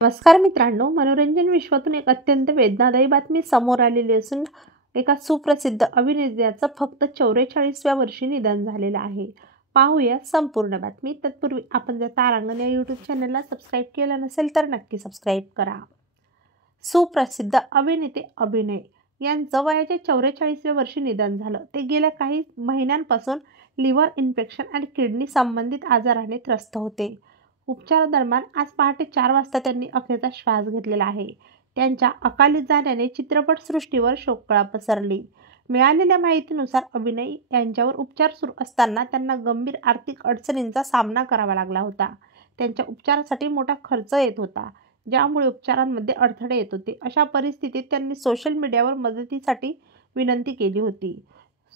नमस्कार मित्रांनो, मनोरंजन विश्वातून एक अत्यंत वेदनादायी बातमी समोर आलेली असून एका सुप्रसिद्ध अभिनेत्याचं फक्त 44व्या वर्षी निधन झालेलं आहे. पाहूया संपूर्ण बातमी. तत्पूर्वी आपण जर तारांगण या यूट्यूब चॅनलला सबस्क्राईब केलं नसेल तर नक्की सबस्क्राईब करा. सुप्रसिद्ध अभिनेते अभिनय यांचं वयाच्या 44व्या वर्षी निधन झालं. ते गेल्या काही महिन्यांपासून लिव्हर इन्फेक्शन आणि किडनी संबंधित आजाराने त्रस्त होते. उपचारादरम्यान आज पहाटे 4 वाजता त्यांनी अखेरचा श्वास घेतलेला आहे. त्यांच्या अकाली जाण्याने चित्रपटसृष्टीवर शोककळा पसरली. मिळालेल्या माहितीनुसार अभिनय यांच्यावर उपचार सुरू असताना त्यांना गंभीर आर्थिक अडचणींचा सामना करावा लागला होता. त्यांच्या उपचारासाठी मोठा खर्च येत होता, ज्यामुळे उपचारांमध्ये अडथळे येत होते. अशा परिस्थितीत त्यांनी सोशल मीडियावर मदतीसाठी विनंती केली होती.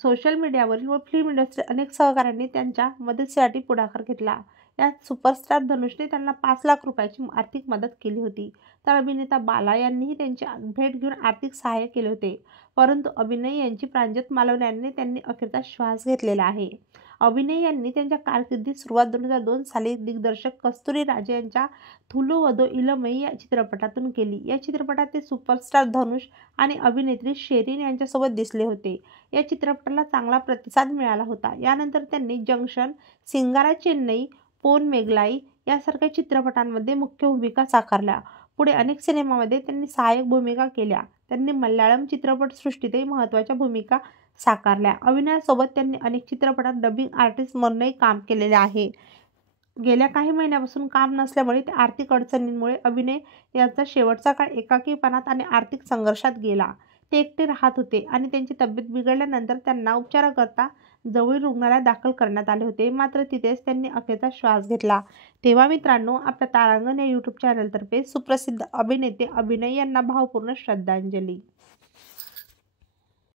सोशल मीडियावरील व फिल्म इंडस्ट्री अनेक सहकाऱ्यांनी त्यांच्या मदतीसाठी पुढाकार घेतला. यात सुपरस्टार धनुषने त्यांना 5 लाख रुपयाची आर्थिक मदत केली होती, तर अभिनेता बाला यांनीही त्यांची भेट घेऊन आर्थिक सहाय्य केले होते. परंतु अभिनय यांची प्राणज्योत मालवण्याने त्यांनी अखेरचा श्वास घेतलेला आहे. अभिनय यांनी त्यांच्या कारकिर्दीत सुरुवात 2002 साली दिग्दर्शक कस्तुरी राजे यांच्या थुलुवधो इलमई या चित्रपटातून केली. या चित्रपटात ते सुपरस्टार धनुष आणि अभिनेत्री शेरीन यांच्यासोबत दिसले होते. या चित्रपटाला चांगला प्रतिसाद मिळाला होता. यानंतर त्यांनी जंक्शन, सिंगारा चेन्नई, पोन मेगलाई यासारख्या चित्रपटांमध्ये मुख्य भूमिका साकारल्या. पुढे अनेक सिनेमांमध्ये त्यांनी सहाय्यक भूमिका केल्या. त्यांनी मल्याळम चित्रपटसृष्टीतही महत्त्वाच्या भूमिका साकारल्या. अभिनयासोबत त्यांनी अनेक चित्रपटात डबिंग आर्टिस्ट म्हणूनही काम केलेले आहे. गेल्या काही महिन्यापासून काम नसल्यामुळे ते आर्थिक अडचणींमुळे अभिनय यांचा शेवटचा काळ एकाकीपणात आणि आर्थिक संघर्षात गेला. ते एकटे राहत होते आणि त्यांची तब्येत बिघडल्यानंतर त्यांना उपचाराकरता जवळील रुग्णालयात दाखल करण्यात आले होते. मात्र तिथेच त्यांनी अखेरचा श्वास घेतला. तेव्हा मित्रांनो, आपल्या तारांगण या यूट्यूब चॅनलतर्फे सुप्रसिद्ध अभिनेते अभिनय यांना भावपूर्ण श्रद्धांजली.